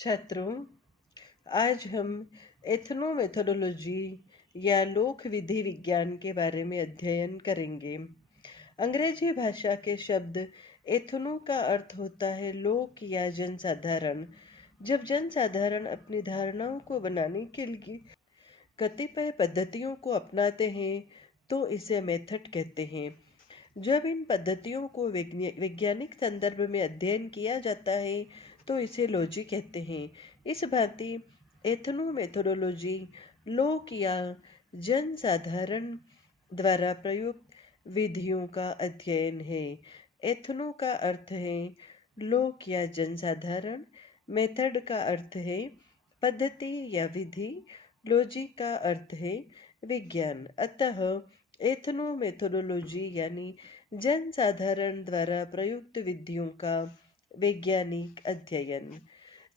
छात्रों, आज हम एथनोमेथोडोलॉजी या लोक विधि विज्ञान के बारे में अध्ययन करेंगे। अंग्रेजी भाषा के शब्द एथनो का अर्थ होता है लोक या जनसाधारण। जब जनसाधारण अपनी धारणाओं को बनाने के लिए कतिपय पद्धतियों को अपनाते हैं तो इसे मेथड कहते हैं। जब इन पद्धतियों को वैज्ञानिक संदर्भ में अध्ययन किया जाता है तो इसे लॉजी कहते हैं। इस भांति एथनोमेथोडोलॉजी लोक या जनसाधारण द्वारा प्रयुक्त विधियों का अध्ययन है। एथनो का अर्थ है लोक या जनसाधारण, मेथड का अर्थ है पद्धति या विधि, लॉजी का अर्थ है विज्ञान। अतः एथनोमेथोडोलॉजी यानी जनसाधारण द्वारा प्रयुक्त विधियों का वैज्ञानिक अध्ययन।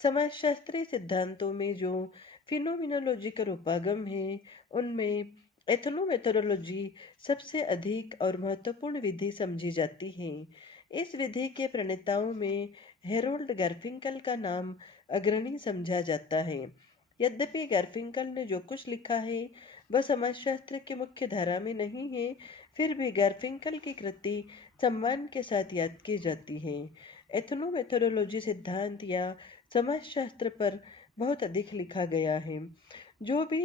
समाजशास्त्रीय सिद्धांतों में जो फिनोमिनोलॉजिकल उपागम है उनमें एथनोमेथोडोलॉजी सबसे अधिक और महत्वपूर्ण विधि समझी जाती है। इस विधि के प्रणेताओं में हेरोल्ड गारफिंकल का नाम अग्रणी समझा जाता है। यद्यपि गारफिंकल ने जो कुछ लिखा है वह समाजशास्त्र की मुख्य धारा में नहीं है, फिर भी गारफिंकल की कृति सम्मान के साथ याद की जाती है। एथनोमेथोडोलॉजी सिद्धांत या समाजशास्त्र पर बहुत अधिक लिखा गया है। जो भी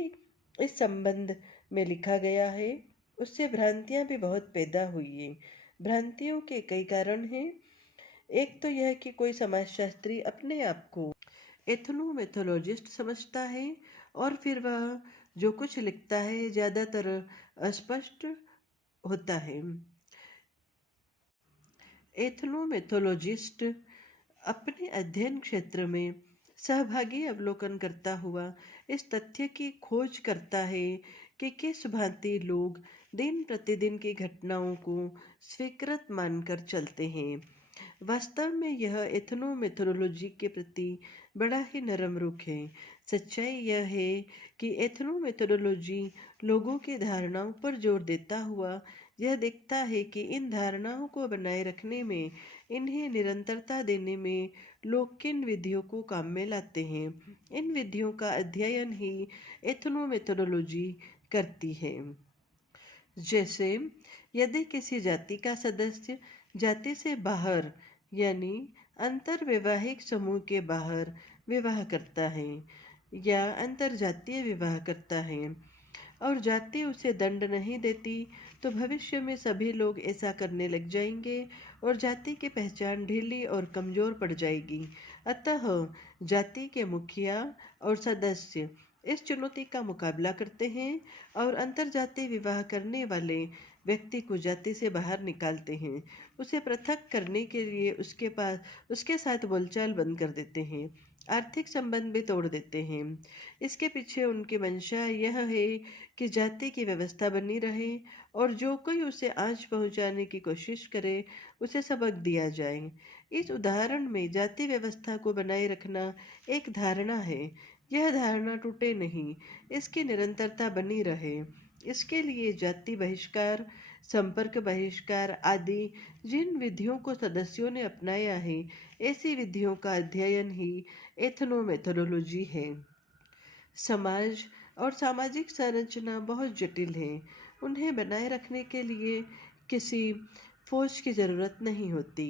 इस संबंध में लिखा गया है उससे भ्रांतियां भी बहुत पैदा हुई है। भ्रांतियों के कई कारण हैं। एक तो यह कि कोई समाजशास्त्री अपने आप को एथनोमेथोलॉजिस्ट समझता है और फिर वह जो कुछ लिखता है ज़्यादातर अस्पष्ट होता है। एथनोमेथोलॉजिस्ट अपने अध्ययन क्षेत्र में सहभागी अवलोकन करता हुआ इस तथ्य की खोज करता है कि किस भांति लोग दिन प्रतिदिन की घटनाओं को स्वीकृत मानकर चलते हैं। वास्तव में यह एथनोमेथोडोलॉजी के प्रति बड़ा ही नरम रुख है। सच्चाई यह है कि एथनोमेथोडोलॉजी लोगों की धारणाओं पर जोर देता हुआ यह देखता है कि इन धारणाओं को बनाए रखने में, इन्हें निरंतरता देने में लोग किन विधियों को काम में लाते हैं। इन विधियों का अध्ययन ही एथनोमेथोडोलॉजी करती है। जैसे यदि किसी जाति का सदस्य जाति से बाहर यानी अंतर्वैवाहिक समूह के बाहर विवाह करता है या अंतरजातीय विवाह करता है और जाति उसे दंड नहीं देती तो भविष्य में सभी लोग ऐसा करने लग जाएंगे और जाति की पहचान ढीली और कमजोर पड़ जाएगी। अतः जाति के मुखिया और सदस्य इस चुनौती का मुकाबला करते हैं और अंतरजातीय विवाह करने वाले व्यक्ति को जाति से बाहर निकालते हैं। उसे पृथक करने के लिए उसके साथ बोलचाल बंद कर देते हैं, आर्थिक संबंध भी तोड़ देते हैं। इसके पीछे उनकी मंशा यह है कि जाति की व्यवस्था बनी रहे और जो कोई उसे आंच पहुंचाने की कोशिश करे उसे सबक दिया जाए। इस उदाहरण में जाति व्यवस्था को बनाए रखना एक धारणा है। यह धारणा टूटे नहीं, इसकी निरंतरता बनी रहे। इसके लिए जाति बहिष्कार, संपर्क बहिष्कार आदि जिन विधियों को सदस्यों ने अपनाया है, ऐसी विधियों का अध्ययन ही एथनोमेथोडोलॉजी है। समाज और सामाजिक संरचना बहुत जटिल है। उन्हें बनाए रखने के लिए किसी फौज की ज़रूरत नहीं होती।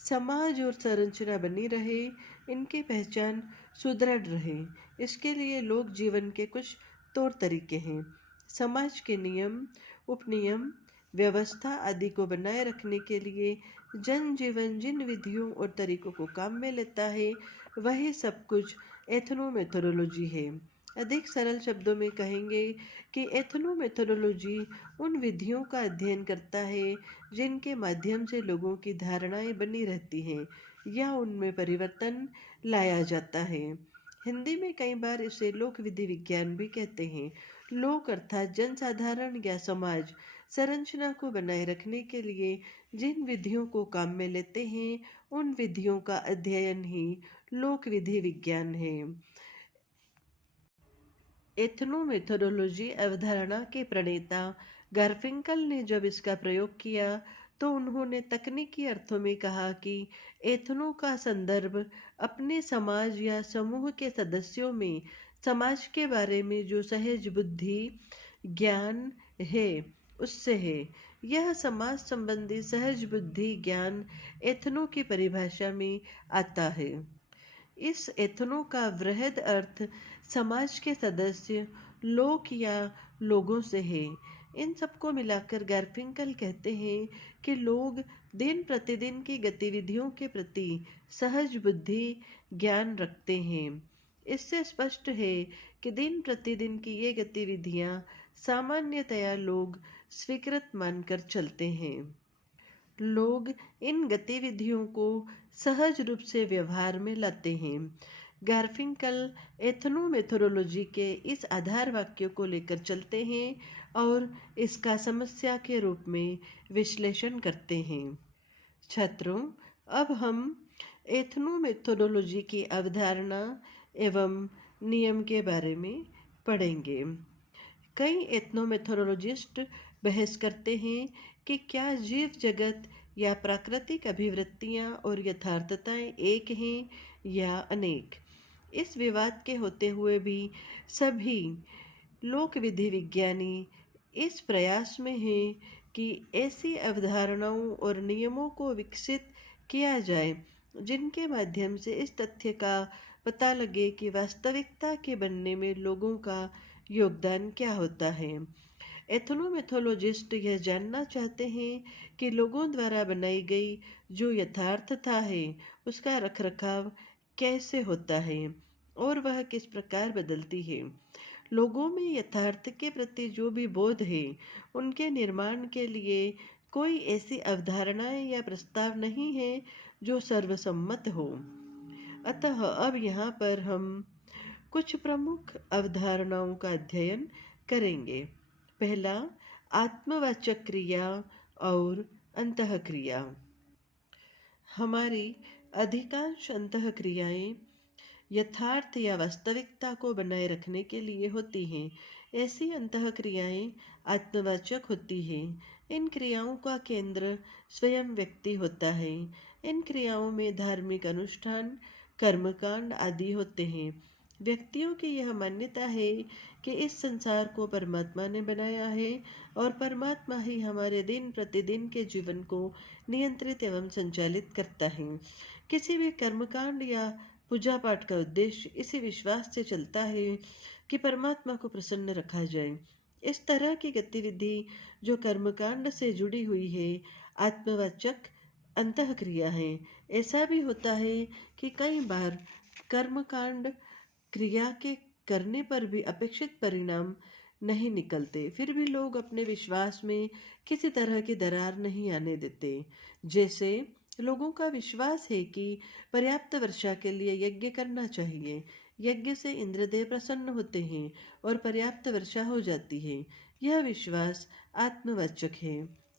समाज और संरचना बनी रहे, इनकी पहचान सुदृढ़ रहे, इसके लिए लोक जीवन के कुछ तौर तरीके हैं। समाज के नियम, उपनियम, व्यवस्था आदि को बनाए रखने के लिए जनजीवन जिन विधियों और तरीकों को काम में लेता है वही सब कुछ एथनोमेथोडोलॉजी है। अधिक सरल शब्दों में कहेंगे कि एथनोमेथोडोलॉजी उन विधियों का अध्ययन करता है जिनके माध्यम से लोगों की धारणाएं बनी रहती हैं या उनमें परिवर्तन लाया जाता है। हिंदी में कई बार इसे लोक विधि विज्ञान भी कहते हैं। लोक अर्थात जनसाधारण या समाज संरचना को बनाए रखने के लिए जिन विधियों को काम में लेते हैं उन विधियों का अध्ययन ही लोक विधि विज्ञान है। एथनोमेथोडोलॉजी अवधारणा के प्रणेता गारफिंकल ने जब इसका प्रयोग किया तो उन्होंने तकनीकी अर्थों में कहा कि एथनो का संदर्भ अपने समाज या समूह के सदस्यों में समाज के बारे में जो सहज बुद्धि ज्ञान है उससे है। यह समाज संबंधी सहज बुद्धि ज्ञान एथनो की परिभाषा में आता है। इस एथनो का वृहद अर्थ समाज के सदस्य लोग या लोगों से है। इन सबको मिलाकर गारफिंकल कहते हैं कि लोग दिन प्रतिदिन की गतिविधियों के प्रति सहज बुद्धि ज्ञान रखते हैं। इससे स्पष्ट है कि दिन प्रतिदिन की ये गतिविधियां सामान्यतया लोग स्वीकृत मानकर चलते हैं। लोग इन गतिविधियों को सहज रूप से व्यवहार में लाते हैं। गारफिंकल एथनोमेथोडोलॉजी के इस आधार वाक्य को लेकर चलते हैं और इसका समस्या के रूप में विश्लेषण करते हैं। छात्रों, अब हम एथनोमेथोडोलॉजी की अवधारणा एवं नियम के बारे में पढ़ेंगे। कई एथनोमेथोडोलॉजिस्ट बहस करते हैं कि क्या जीव जगत या प्राकृतिक अभिवृत्तियां और यथार्थताएं एक हैं या अनेक। इस विवाद के होते हुए भी सभी लोक विधि विज्ञानी इस प्रयास में हैं कि ऐसी अवधारणाओं और नियमों को विकसित किया जाए जिनके माध्यम से इस तथ्य का पता लगे कि वास्तविकता के बनने में लोगों का योगदान क्या होता है। एथनोमेथोलॉजिस्ट यह जानना चाहते हैं कि लोगों द्वारा बनाई गई जो यथार्थता है उसका रखरखाव कैसे होता है और वह किस प्रकार बदलती है। लोगों में यथार्थ के प्रति जो भी बोध है उनके निर्माण के लिए कोई ऐसी अवधारणाएं या प्रस्ताव नहीं है जो सर्वसम्मत हो। अतः अब यहाँ पर हम कुछ प्रमुख अवधारणाओं का अध्ययन करेंगे। पहला, आत्मवाचक क्रिया और अंतःक्रिया। हमारी अधिकांश अंतःक्रियाएं यथार्थ या वास्तविकता को बनाए रखने के लिए होती हैं। ऐसी अंतःक्रियाएं आत्मवाचक होती हैं। इन क्रियाओं का केंद्र स्वयं व्यक्ति होता है। इन क्रियाओं में धार्मिक अनुष्ठान, कर्मकांड आदि होते हैं। व्यक्तियों की यह मान्यता है कि इस संसार को परमात्मा ने बनाया है और परमात्मा ही हमारे दिन प्रतिदिन के जीवन को नियंत्रित एवं संचालित करता है। किसी भी कर्मकांड या पूजा पाठ का उद्देश्य इसी विश्वास से चलता है कि परमात्मा को प्रसन्न रखा जाए। इस तरह की गतिविधि जो कर्मकांड से जुड़ी हुई है आत्मवाचक अंतःक्रिया है। ऐसा भी होता है कि कई बार कर्मकांड क्रिया के करने पर भी अपेक्षित परिणाम नहीं निकलते, फिर भी लोग अपने विश्वास में किसी तरह की दरार नहीं आने देते। जैसे लोगों का विश्वास है कि पर्याप्त वर्षा के लिए यज्ञ करना चाहिए। यज्ञ से इंद्रदेव प्रसन्न होते हैं और पर्याप्त वर्षा हो जाती है। यह विश्वास आत्मवाचक है।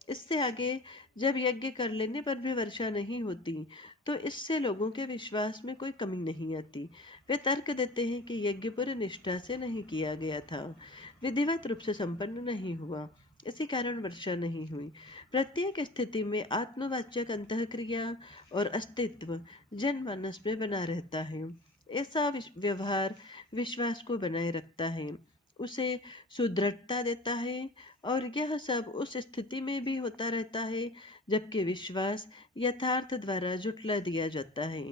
इससे आगे जब यज्ञ कर लेने पर भी वर्षा नहीं होती तो इससे लोगों के विश्वास में कोई कमी नहीं आती। वे तर्क देते हैं कि यज्ञ पूरी निष्ठा से नहीं किया गया था, विधिवत रूप से संपन्न नहीं हुआ, इसी कारण वर्षा नहीं हुई। प्रत्येक स्थिति में आत्मवाचक अंतःक्रिया और अस्तित्व जनमानस में बना रहता है। ऐसा व्यवहार विश्वास को बनाए रखता है, उसे सुदृढ़ता देता है और यह सब उस स्थिति में भी होता रहता है जबकि विश्वास यथार्थ द्वारा जुटला दिया जाता है।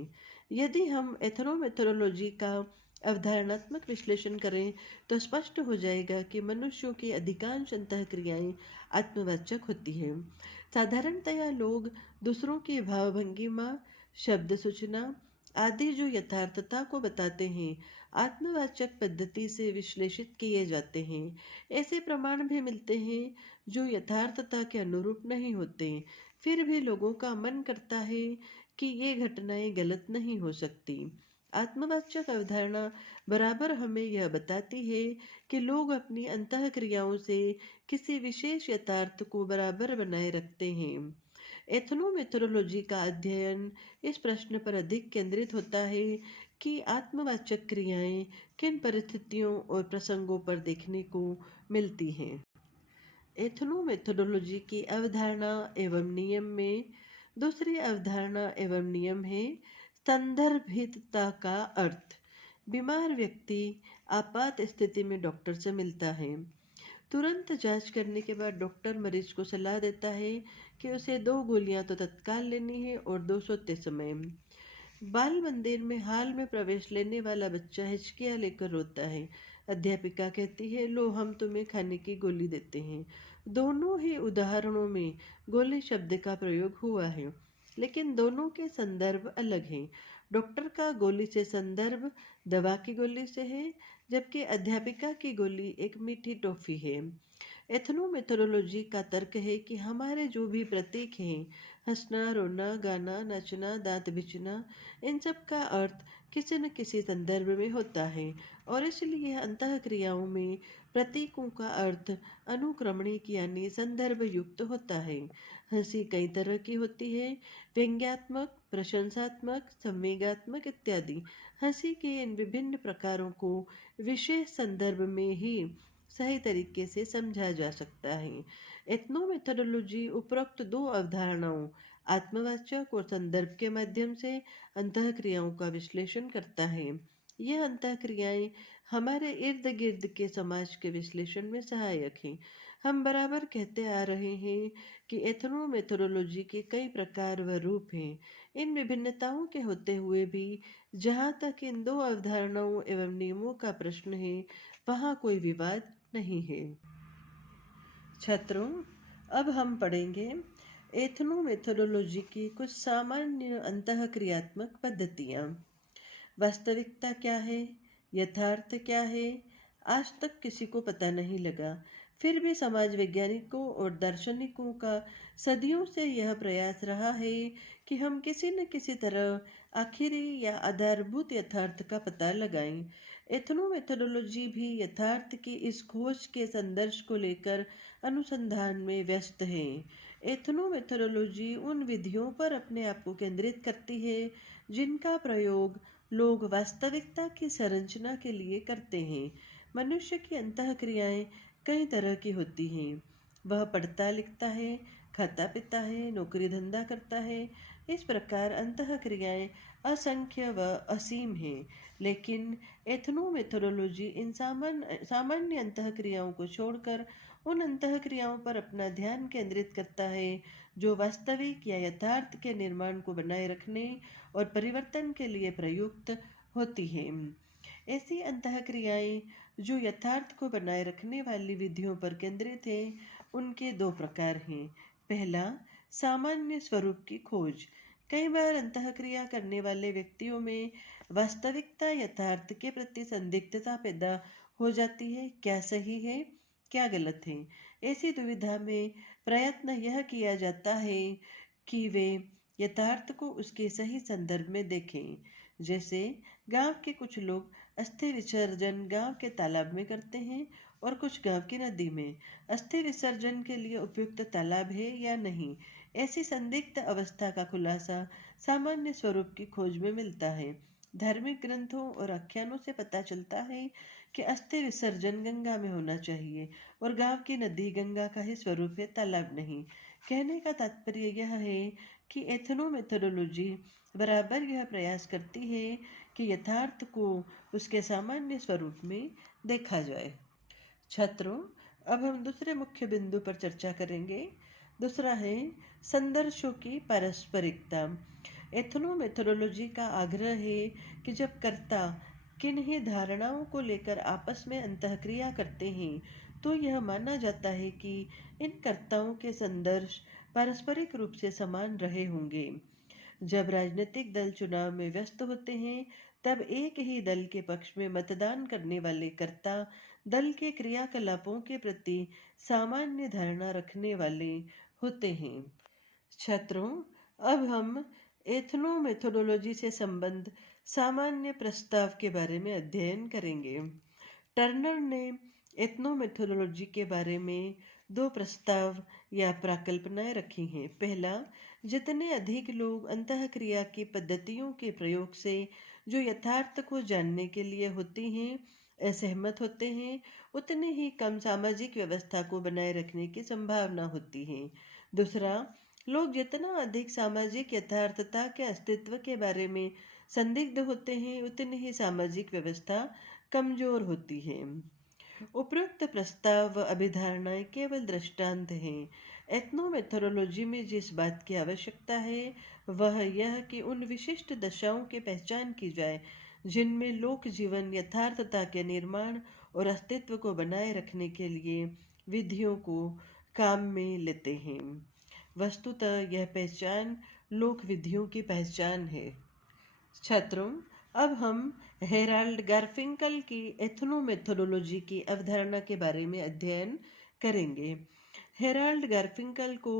यदि हम एथनोमेथोडोलॉजी का अवधारणात्मक विश्लेषण करें तो स्पष्ट हो जाएगा कि मनुष्यों की अधिकांश अंतःक्रियाएं आत्मवाचक होती हैं। साधारणतया लोग दूसरों की भावभंगिमा, शब्द सूचना आदि जो यथार्थता को बताते हैं आत्मवाचक पद्धति से विश्लेषित किए जाते हैं। ऐसे प्रमाण भी मिलते हैं जो यथार्थता के अनुरूप नहीं होते, फिर भी लोगों का मन करता है कि ये घटनाएं गलत नहीं हो सकती। आत्मवाचक अवधारणा बराबर हमें यह बताती है कि लोग अपनी अंतःक्रियाओं से किसी विशेष यथार्थ को बराबर बनाए रखते हैं। एथनोमेथोडोलॉजी का अध्ययन इस प्रश्न पर अधिक केंद्रित होता है कि आत्मवाचक क्रियाएं किन परिस्थितियों और प्रसंगों पर देखने को मिलती हैं। एथनोमेथोडोलॉजी की अवधारणा एवं नियम में दूसरी अवधारणा एवं नियम है संदर्भितता का अर्थ। बीमार व्यक्ति आपात स्थिति में डॉक्टर से मिलता है। तुरंत जांच करने के बाद डॉक्टर मरीज को सलाह देता है कि उसे 2 गोलियां तो तत्काल लेनी है और 2 सोते समय। बाल मंदिर में हाल में प्रवेश लेने वाला बच्चा हिचकियां लेकर रोता है। अध्यापिका कहती है, लो हम तुम्हें खाने की गोली देते हैं। दोनों ही उदाहरणों में गोली शब्द का प्रयोग हुआ है, लेकिन दोनों के संदर्भ अलग हैं। डॉक्टर का गोली से संदर्भ दवा की गोली से है, जबकि अध्यापिका की गोली एक मीठी टॉफी है। एथनोमेथोडोलॉजी का तर्क है कि हमारे जो भी प्रतीक हैं, हंसना, रोना, गाना, नाचना, दांत बिचना, इन सब का अर्थ किसी न किसी संदर्भ में होता है और इसलिए अंतः क्रियाओं में प्रतीकों का अर्थ अनुक्रमणिक यानी संदर्भ युक्त होता है। हंसी कई तरह की होती है, व्यंग्यात्मक, प्रशंसात्मक, संवेगात्मक इत्यादि। हंसी के इन विभिन्न प्रकारों को विशेष संदर्भ में ही सही तरीके से समझा जा सकता है। एथनोमेथोडोलॉजी उपरोक्त 2 अवधारणाओं आत्मवाचक और संदर्भ के माध्यम से अंतः क्रियाओं का विश्लेषण करता है। यह अंतः क्रियाएं हमारे इर्द गिर्द के समाज के विश्लेषण में सहायक हैं। हम बराबर कहते आ रहे हैं कि एथनोमेथोडोलॉजी के कई प्रकार व रूप हैं। इन विभिन्नताओं के होते हुए भी जहाँ तक इन 2 अवधारणाओं एवं नियमों का प्रश्न है, वहाँ कोई विवाद नहीं है। छात्रों, अब हम पढ़ेंगे एथनोमेथोडोलॉजी की कुछ सामान्य अंतःक्रियात्मक पद्धतियाँ। वास्तविकता क्या है, यथार्थ क्या है, आज तक किसी को पता नहीं लगा। फिर भी समाज वैज्ञानिकों और दार्शनिकों का सदियों से यह प्रयास रहा है कि हम किसी न किसी तरह आखिरी या आधारभूत यथार्थ का पता लगाएं। एथनोमेथोडोलॉजी भी यथार्थ की इस खोज के संदर्श को लेकर अनुसंधान में व्यस्त है। एथनोमेथोडोलॉजी उन विधियों पर अपने आप को केंद्रित करती है जिनका प्रयोग लोग वास्तविकता की संरचना के लिए करते हैं। मनुष्य की अंतः क्रियाएं कई तरह की होती हैं। वह पढ़ता लिखता है, खाता पीता है, नौकरी धंधा करता है। इस प्रकार अंतः क्रियाएं असंख्य व असीम हैं। लेकिन एथनोमेथोडोलॉजी इन सामान्य अंतः क्रियाओं को छोड़कर उन अंतः क्रियाओं पर अपना ध्यान केंद्रित करता है जो वास्तविक या यथार्थ के निर्माण को बनाए रखने और परिवर्तन के लिए प्रयुक्त होती हैं। ऐसी अंतः क्रियाएं जो यथार्थ को बनाए रखने वाली विधियों पर केंद्रित हैं, उनके 2 प्रकार हैं। पहला, सामान्य स्वरूप की खोज। कई बार अंतःक्रिया करने वाले व्यक्तियों में वास्तविकता यथार्थ के प्रति संदिग्धता पैदा हो जाती है। क्या सही है, क्या गलत है? ऐसी दुविधा में प्रयत्न यह किया जाता है कि वे यथार्थ को उसके सही संदर्भ में देखें। जैसे गांव के कुछ लोग अस्थि विसर्जन गांव के तालाब में करते हैं और कुछ गांव की नदी में। अस्थि विसर्जन के लिए उपयुक्त तालाब है या नहीं, ऐसी संदिग्ध अवस्था का खुलासा सामान्य स्वरूप की खोज में मिलता है। धार्मिक ग्रंथों और आख्यानों से पता चलता है कि अस्थि विसर्जन गंगा में होना चाहिए और गांव की नदी गंगा का ही स्वरूप है, तालाब नहीं। कहने का तात्पर्य यह है कि एथनोमेथोडोलॉजी बराबर यह प्रयास करती है कि यथार्थ को उसके सामान्य स्वरूप में देखा जाए। छात्रों, अब हम दूसरे मुख्य बिंदु पर चर्चा करेंगे। दूसरा है संदर्शों की पारस्परिकता। एथनोमेथोडोलॉजी का आग्रह है कि जब कर्ता किन्हीं धारणाओं को लेकर आपस में अंतःक्रिया करते हैं, तो यह माना जाता है कि इन कर्ताओं के संदर्श पारस्परिक रूप से समान रहे होंगे। जब राजनीतिक दल चुनाव में व्यस्त होते हैं, तब एक ही दल के पक्ष में मतदान करने वाले कर्ता दल के क्रियाकलापों के प्रति सामान्य धारणा रखने वाले होते हैं। छात्रों, अब हम एथनोमेथोडोलॉजी से संबंध सामान्य प्रस्ताव के बारे में अध्ययन करेंगे। टर्नर ने एथनोमेथोडोलॉजी के बारे में 2 प्रस्ताव या प्राकल्पनाएं रखी हैं। पहला, जितने अधिक लोग अंतःक्रिया की पद्धतियों के प्रयोग से जो यथार्थ को जानने के लिए होती हैं असहमत होते हैं, उतने ही कम सामाजिक व्यवस्था को बनाए रखने की संभावना होती है। दूसरा, लोग जितना अधिक सामाजिक यथार्थता के अस्तित्व के बारे में संदिग्ध होते हैं, उतनी ही सामाजिक व्यवस्था कमजोर होती है। उपरोक्त प्रस्ताव व अभिधारणाएं केवल दृष्टांत हैं। एथनोमेथोडोलॉजी में जिस बात की आवश्यकता है वह यह कि उन विशिष्ट दशाओं की पहचान की जाए जिनमें लोक जीवन यथार्थता के निर्माण और अस्तित्व को बनाए रखने के लिए विधियों को काम में लेते हैं। वस्तुतः यह पहचान लोक विधियों की पहचान है। छात्रों, अब हम हेराल्ड गारफिंकल की एथनोमेथोडोलॉजी की अवधारणा के बारे में अध्ययन करेंगे। हेराल्ड गारफिंकल को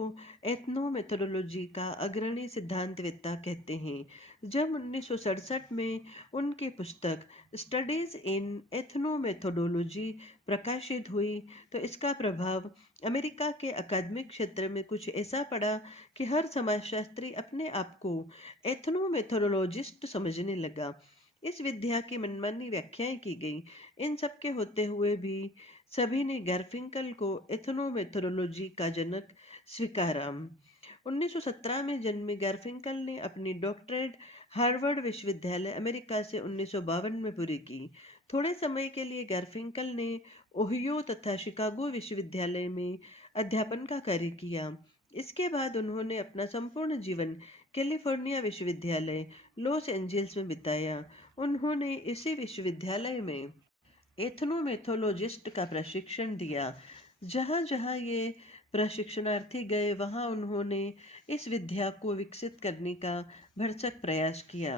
एथनोमेथोडोलॉजी का अग्रणी सिद्धांतवेत्ता कहते हैं। जब 1967 में उनकी पुस्तक स्टडीज इन एथनोमेथोडोलॉजी प्रकाशित हुई तो इसका प्रभाव अमेरिका के अकादमिक क्षेत्र में कुछ ऐसा पड़ा कि हर समाजशास्त्री अपने आप को एथनोमेथोडोलॉजिस्ट समझने लगा। इस विद्या की मनमानी व्याख्याएं की गई। इन सब के होते हुए भी सभी ने गारफिंकल को एथनोमेथोडोलॉजी का जनक स्वीकारा। 1917 में जन्मे गारफिंकल ने अपनी डॉक्टरेट हार्वर्ड विश्वविद्यालय अमेरिका से 1952 में पूरी की। थोड़े समय के लिए गारफिंकल ने ओहियो तथा शिकागो विश्वविद्यालय में अध्यापन का कार्य किया। इसके बाद उन्होंने अपना संपूर्ण जीवन कैलिफोर्निया विश्वविद्यालय लॉस एंजल्स में बिताया। उन्होंने इसी विश्वविद्यालय में एथनोमेथोलॉजिस्ट का प्रशिक्षण दिया। जहाँ जहाँ ये प्रशिक्षणार्थी गए वहाँ उन्होंने इस विद्या को विकसित करने का भरसक प्रयास किया।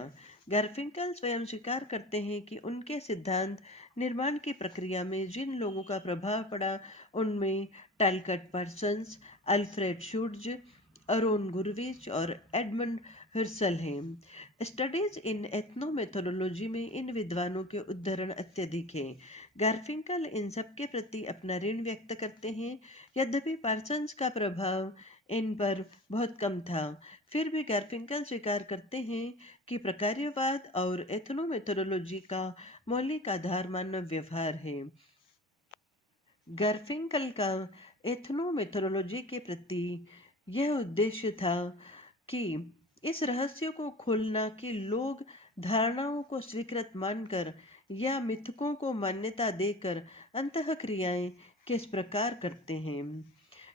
गारफिंकल स्वयं स्वीकार करते हैं कि उनके सिद्धांत निर्माण की प्रक्रिया में जिन लोगों का प्रभाव पड़ा उनमें टैलकट पार्सन्स, अल्फ्रेड शुट्ज, अरोन गुरविच और एडमंड हर्सल हैं। स्टडीज इन एथनोमेथोडोलॉजी में इन विद्वानों के उद्धरण अत्यधिक हैं। गारफिंकल इन सब के प्रति अपना ऋण व्यक्त करते हैं। यद्यपि पार्सन्स का प्रभाव इन पर बहुत कम था, फिर भी गारफिंकल स्वीकार करते हैं कि प्रकार्यवाद और एथनोमेथोडोलॉजी का मौलिक आधार मानव व्यवहार है। गारफिंकल का एथनोमेथोडोलॉजी के प्रति यह उद्देश्य था कि इस रहस्य को खोलना कि लोग धारणाओं को स्वीकृत मानकर या मिथकों को मान्यता देकर अंतःक्रियाएं किस प्रकार करते हैं।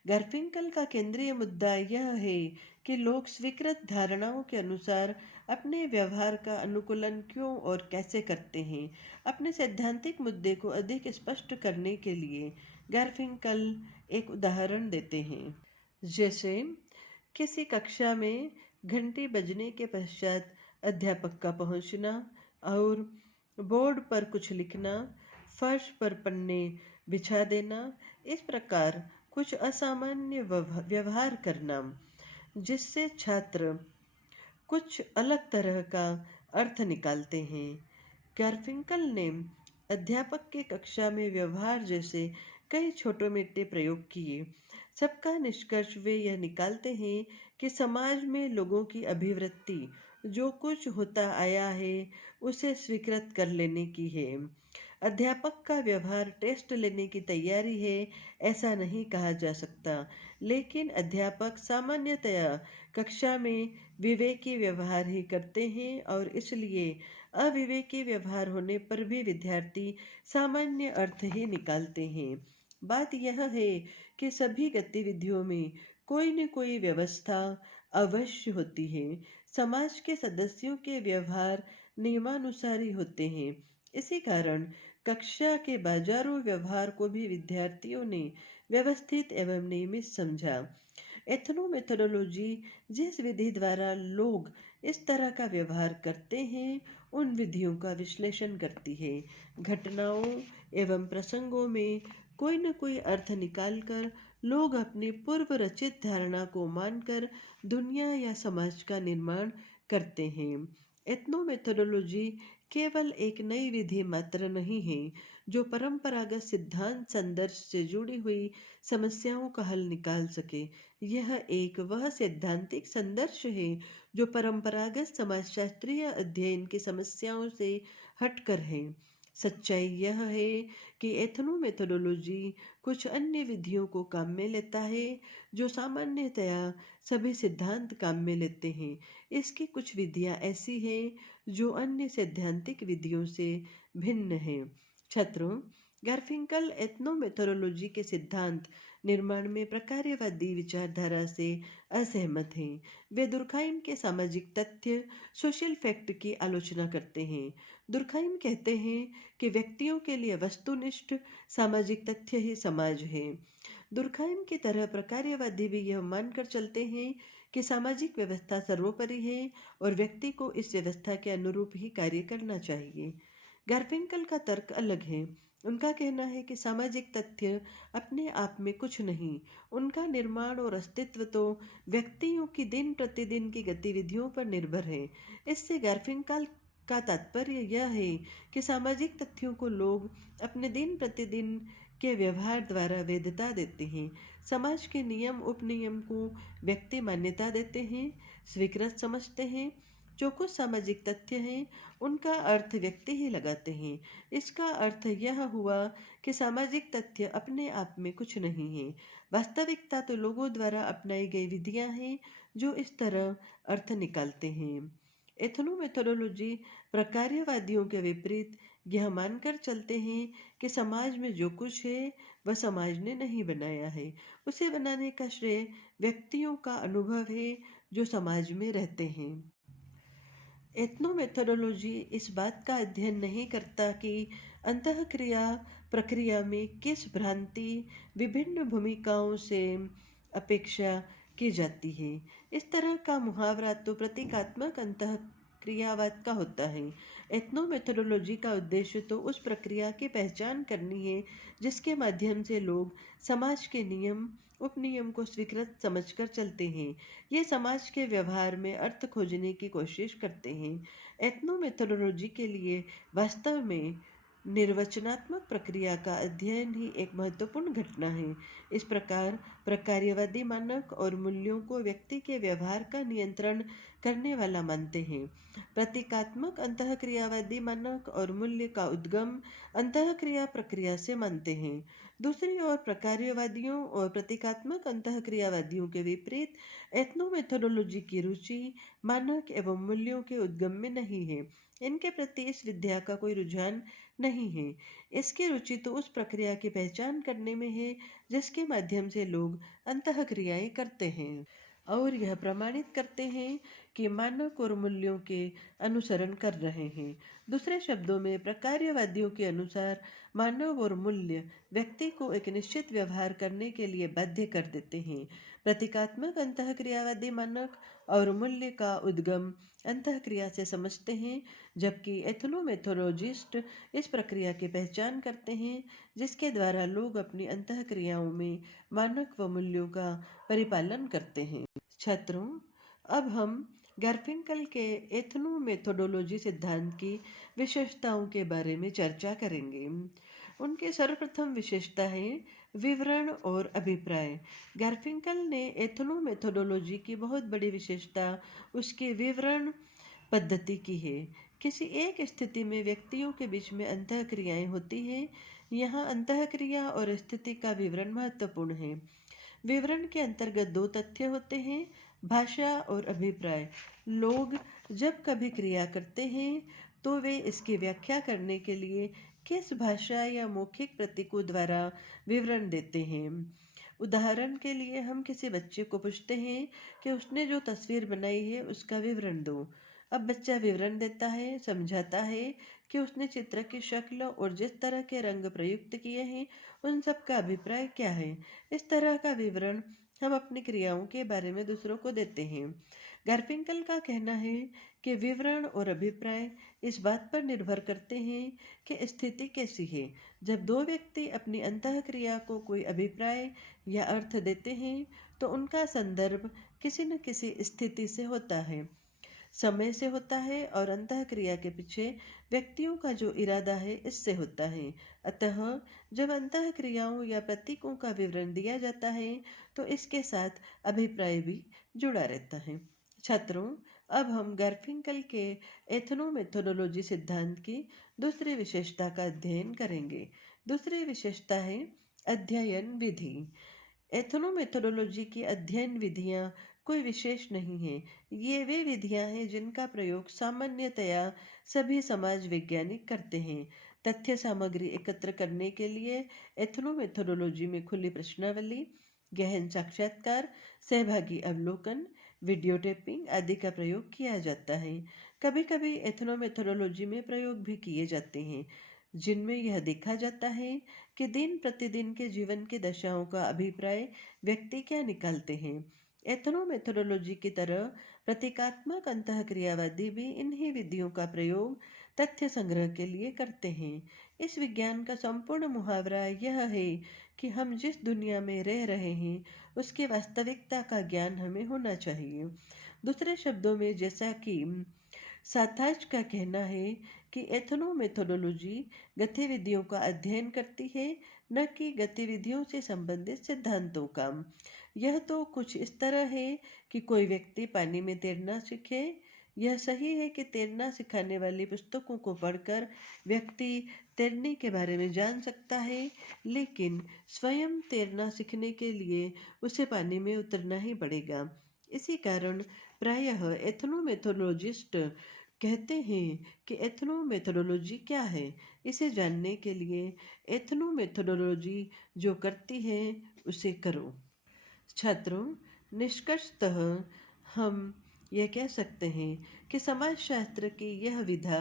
गारफिंकल का केंद्रीय मुद्दा यह है कि लोग स्वीकृत धारणाओं के अनुसार अपने व्यवहार का अनुकूलन क्यों और कैसे करते हैं। अपने सैद्धांतिक मुद्दे को अधिक स्पष्ट करने के लिए गारफिंकल एक उदाहरण देते हैं। जैसे किसी कक्षा में घंटी बजने के पश्चात अध्यापक का पहुंचना और बोर्ड पर कुछ लिखना, फर्श पर पन्ने बिछा देना, इस प्रकार कुछ असामान्य व्यवहार करना जिससे छात्र कुछ अलग तरह का अर्थ निकालते हैं। गारफिंकल ने अध्यापक के कक्षा में व्यवहार जैसे कई छोटे मोटे प्रयोग किए। सबका निष्कर्ष वे यह निकालते हैं कि समाज में लोगों की अभिवृत्ति जो कुछ होता आया है उसे स्वीकृत कर लेने की है। अध्यापक का व्यवहार टेस्ट लेने की तैयारी है ऐसा नहीं कहा जा सकता, लेकिन अध्यापक सामान्यतया कक्षा में विवेकी व्यवहार ही करते हैं और इसलिए अविवेकी व्यवहार होने पर भी विद्यार्थी सामान्य अर्थ ही निकालते हैं। बात यह है कि सभी गतिविधियों में कोई न कोई व्यवस्था अवश्य होती है। समाज के सदस्यों के व्यवहार नियमानुसार ही होते हैं। इसी कारण कक्षा के बाजारू व्यवहार को भी विद्यार्थियों ने व्यवस्थित एवं नियमित समझा। एथनोमेथोडोलॉजी जिस विधि द्वारा लोग इस तरह का व्यवहार करते हैं उन विधियों का विश्लेषण करती है। घटनाओं एवं प्रसंगों में कोई न कोई अर्थ निकालकर लोग अपनी पूर्व रचित धारणा को मानकर दुनिया या समाज का निर्माण करते हैं। एथनोमेथोडोलॉजी केवल एक नई विधि मात्र नहीं है जो परंपरागत सिद्धांत संदर्भ से जुड़ी हुई समस्याओं का हल निकाल सके। यह एक वह सैद्धांतिक संदर्श है जो परंपरागत समाजशास्त्रीय अध्ययन की समस्याओं से हटकर है। सच्चाई यह है कि एथनोमेथोडोलॉजी कुछ अन्य विधियों को काम में लेता है जो सामान्यतया सभी सिद्धांत काम में लेते हैं। इसकी कुछ विधियां ऐसी हैं जो अन्य सैद्धांतिक विधियों से भिन्न हैं। छात्रों, गारफिंकल एथनोमेथोडोलॉजी के सिद्धांत निर्माण में प्रकार्यवादी विचारधारा से असहमत हैं। वे दुर्खाइम के सामाजिक तथ्य सोशल फैक्ट की आलोचना करते हैं। दुर्खाइम कहते हैं कि व्यक्तियों के लिए वस्तुनिष्ठ सामाजिक तथ्य ही समाज है। दुर्खाइम की तरह प्रकार्यवादी भी यह मानकर चलते हैं कि सामाजिक व्यवस्था सर्वोपरि है और व्यक्ति को इस व्यवस्था के अनुरूप ही कार्य करना चाहिए। गारफिंकल का तर्क अलग है। उनका कहना है कि सामाजिक तथ्य अपने आप में कुछ नहीं, उनका निर्माण और अस्तित्व तो व्यक्तियों की दिन प्रतिदिन की गतिविधियों पर निर्भर है। इससे गारफिंकल का तात्पर्य यह है कि सामाजिक तथ्यों को लोग अपने दिन प्रतिदिन के व्यवहार द्वारा वैधता देते हैं। समाज के नियम उपनियम को व्यक्ति मान्यता देते हैं, स्वीकृत समझते हैं। जो कुछ सामाजिक तथ्य हैं उनका अर्थ व्यक्ति ही लगाते हैं। इसका अर्थ यह हुआ कि सामाजिक तथ्य अपने आप में कुछ नहीं है। वास्तविकता तो लोगों द्वारा अपनाई गई विधियां हैं जो इस तरह अर्थ निकालते हैं। एथनोमेथोडोलॉजी प्रकार्यवादियों के विपरीत यह मानकर चलते हैं कि समाज में जो कुछ है वह समाज ने नहीं बनाया है। उसे बनाने का श्रेय व्यक्तियों का अनुभव है जो समाज में रहते हैं। एथनोमेथोडोलॉजी इस बात का अध्ययन नहीं करता कि अंतःक्रिया प्रक्रिया में किस भ्रांति विभिन्न भूमिकाओं से अपेक्षा की जाती है। इस तरह का मुहावरा तो प्रतीकात्मक अंतःक्रियावाद का होता है। एथनोमेथोडोलॉजी का उद्देश्य तो उस प्रक्रिया की पहचान करनी है जिसके माध्यम से लोग समाज के नियम उपनियम को स्वीकृत समझकर चलते हैं। ये समाज के व्यवहार में अर्थ खोजने की कोशिश करते हैं। एथनोमेथोडोलॉजी के लिए वास्तव में निर्वचनात्मक प्रक्रिया का अध्ययन ही एक महत्वपूर्ण घटना है। इस प्रकार प्रकार्यवादी मानक और मूल्यों को व्यक्ति के व्यवहार का नियंत्रण करने वाला मानते हैं। प्रतीकात्मक अंतःक्रियावादी मानक और मूल्य का उद्गम अंतःक्रिया प्रक्रिया से मानते हैं। दूसरी ओर प्रकार्यवादियों और प्रतीकात्मक अंतःक्रियावादियों के विपरीत एथनोमेथोडोलॉजी की रुचि मानक एवं मूल्यों के उद्गम में नहीं है। इनके प्रति इस विद्या का कोई रुझान नहीं है। इसकी रुचि तो उस प्रक्रिया की पहचान करने में है जिसके माध्यम से लोग अंतःक्रियाएं करते हैं और यह प्रमाणित करते हैं कि मानक और मूल्यों के अनुसरण कर रहे हैं। दूसरे शब्दों में प्रकार्यवादियों के अनुसार मानव और मूल्य व्यक्ति को एक निश्चित व्यवहार करने के लिए बाध्य कर देते हैं। प्रतीकात्मक अंतःक्रियावादी मानक और मूल्य का उद्गम अंतःक्रिया से समझते हैं, जबकि एथनोमेथोडोलॉजिस्ट इस प्रक्रिया की पहचान करते हैं जिसके द्वारा लोग अपनी अंतःक्रियाओं में मानक व मूल्यों का परिपालन करते हैं। छात्रों, अब हम गारफिंकल के एथनोमेथोडोलॉजी सिद्धांत की विशेषताओं के बारे में चर्चा करेंगे। उनके सर्वप्रथम विशेषता है विवरण और अभिप्राय। गारफिंकल ने एथनोमेथोडोलॉजी की बहुत बड़ी विशेषता उसके विवरण पद्धति की है। किसी एक स्थिति में व्यक्तियों के बीच में अंतःक्रियाएं होती हैं। यहाँ अंतःक्रिया और स्थिति का विवरण महत्वपूर्ण है। विवरण के अंतर्गत दो तथ्य होते हैं, भाषा और अभिप्राय। लोग जब कभी क्रिया करते हैं तो वे इसकी व्याख्या करने के लिए किस भाषा या मौखिक प्रतीकों द्वारा विवरण देते हैं। उदाहरण के लिए हम किसी बच्चे को पूछते हैं कि उसने जो तस्वीर बनाई है उसका विवरण दो। अब बच्चा विवरण देता है, समझाता है कि उसने चित्र की शक्ल और जिस तरह के रंग प्रयुक्त किए हैं उन सब का अभिप्राय क्या है। इस तरह का विवरण हम अपनी क्रियाओं के बारे में दूसरों को देते हैं। गारफिंकल का कहना है कि विवरण और अभिप्राय इस बात पर निर्भर करते हैं कि स्थिति कैसी है। जब दो व्यक्ति अपनी अंतःक्रिया को कोई अभिप्राय या अर्थ देते हैं तो उनका संदर्भ किसी न किसी स्थिति से होता है। समय से होता है और अंतःक्रिया के पीछे व्यक्तियों का जो इरादा है इससे होता है। अतः जब अंतःक्रियाओं या प्रतीकों का विवरण दिया जाता है तो इसके साथ अभिप्राय भी जुड़ा रहता है। छात्रों, अब हम गार्फिंकल के एथनोमेथोडोलॉजी सिद्धांत की दूसरी विशेषता का अध्ययन करेंगे। दूसरी विशेषता है अध्ययन विधि। एथनोमेथोडोलॉजी की अध्ययन विधियाँ कोई विशेष नहीं है। ये वे विधियाँ हैं जिनका प्रयोग सामान्यतया सभी समाज वैज्ञानिक करते हैं। तथ्य सामग्री एकत्र करने के लिए एथनोमेथोडोलॉजी में खुली प्रश्नावली, गहन साक्षात्कार, सहभागी अवलोकन, वीडियो टेपिंग आदि का प्रयोग किया जाता है। कभी कभी एथनोमेथोडोलॉजी में प्रयोग भी किए जाते हैं जिनमें यह देखा जाता है कि दिन प्रतिदिन के जीवन की दशाओं का अभिप्राय व्यक्ति क्या निकालते हैं। एथनोमेथोडोलॉजी की तरह प्रतीकात्मक अंतःक्रियावादी भी इन्हीं विधियों का प्रयोग तथ्य संग्रह के लिए करते हैं। इस विज्ञान का संपूर्ण मुहावरा यह है कि हम जिस दुनिया में रह रहे हैं उसकी वास्तविकता का ज्ञान हमें होना चाहिए। दूसरे शब्दों में, जैसा कि साथाज का कहना है कि एथनोमेथोडोलॉजी गतिविधियों का अध्ययन करती है, न कि गतिविधियों से संबंधित सिद्धांतों का। यह तो कुछ इस तरह है कि कोई व्यक्ति पानी में तैरना सीखे। यह सही है कि तैरना सिखाने वाली पुस्तकों को पढ़कर व्यक्ति तैरने के बारे में जान सकता है, लेकिन स्वयं तैरना सीखने के लिए उसे पानी में उतरना ही पड़ेगा। इसी कारण प्रायः एथनोमेथोडोलॉजिस्ट कहते हैं कि एथनोमेथोडोलॉजी क्या है। इसे जानने के लिए एथनोमेथोडोलॉजी जो करती है उसे करो। छात्रों, निष्कर्षतः हम यह कह सकते हैं कि समाजशास्त्र की यह विधा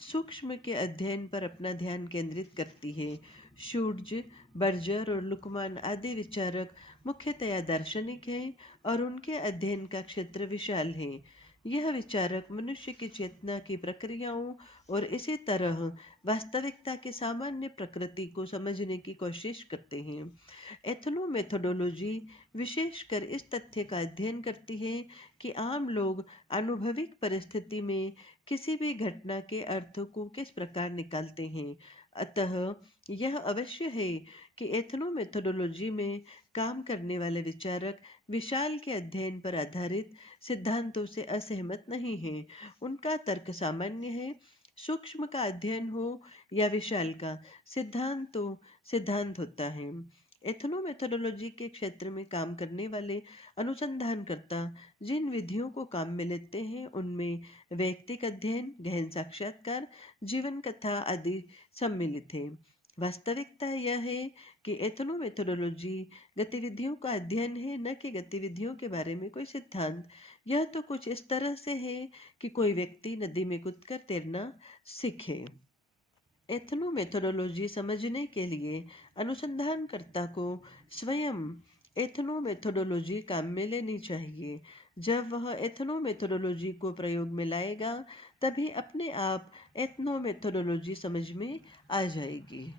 सूक्ष्म के अध्ययन पर अपना ध्यान केंद्रित करती है। शूर्ज, बर्जर और लुकमान आदि विचारक मुख्यतया दार्शनिक हैं और उनके अध्ययन का क्षेत्र विशाल है। यह विचारक मनुष्य की चेतना की प्रक्रियाओं और इसी तरह वास्तविकता की सामान्य प्रकृति को समझने की कोशिश करते हैं। एथनोमेथोडोलॉजी विशेषकर इस तथ्य का अध्ययन करती है कि आम लोग अनुभविक परिस्थिति में किसी भी घटना के अर्थ को किस प्रकार निकालते हैं। अतः यह अवश्य है कि एथनोमेथोडोलॉजी में काम करने वाले विचारक विशाल के अध्ययन पर आधारित सिद्धांतों से असहमत नहीं हैं। उनका तर्क सामान्य है। सूक्ष्म का अध्ययन हो या विशाल का, सिद्धांत तो सिद्धांत होता है। एथनोमेथोडोलॉजी के क्षेत्र में काम करने वाले अनुसंधानकर्ता जिन विधियों को काम में लेते हैं उनमें वैयक्तिक अध्ययन, गहन साक्षात्कार, जीवन कथा आदि सम्मिलित है। वास्तविकता यह है कि एथनोमेथोडोलॉजी गतिविधियों का अध्ययन है, न कि गतिविधियों के बारे में कोई सिद्धांत। यह तो कुछ इस तरह से है कि कोई व्यक्ति नदी में कूदकर तैरना सीखे। एथनोमेथोडोलॉजी समझने के लिए अनुसंधानकर्ता को स्वयं एथनोमेथोडोलॉजी काम में लेनी चाहिए। जब वह एथनोमेथोडोलॉजी को प्रयोग में लाएगा तभी अपने आप एथनोमेथोडोलॉजी समझ में आ जाएगी।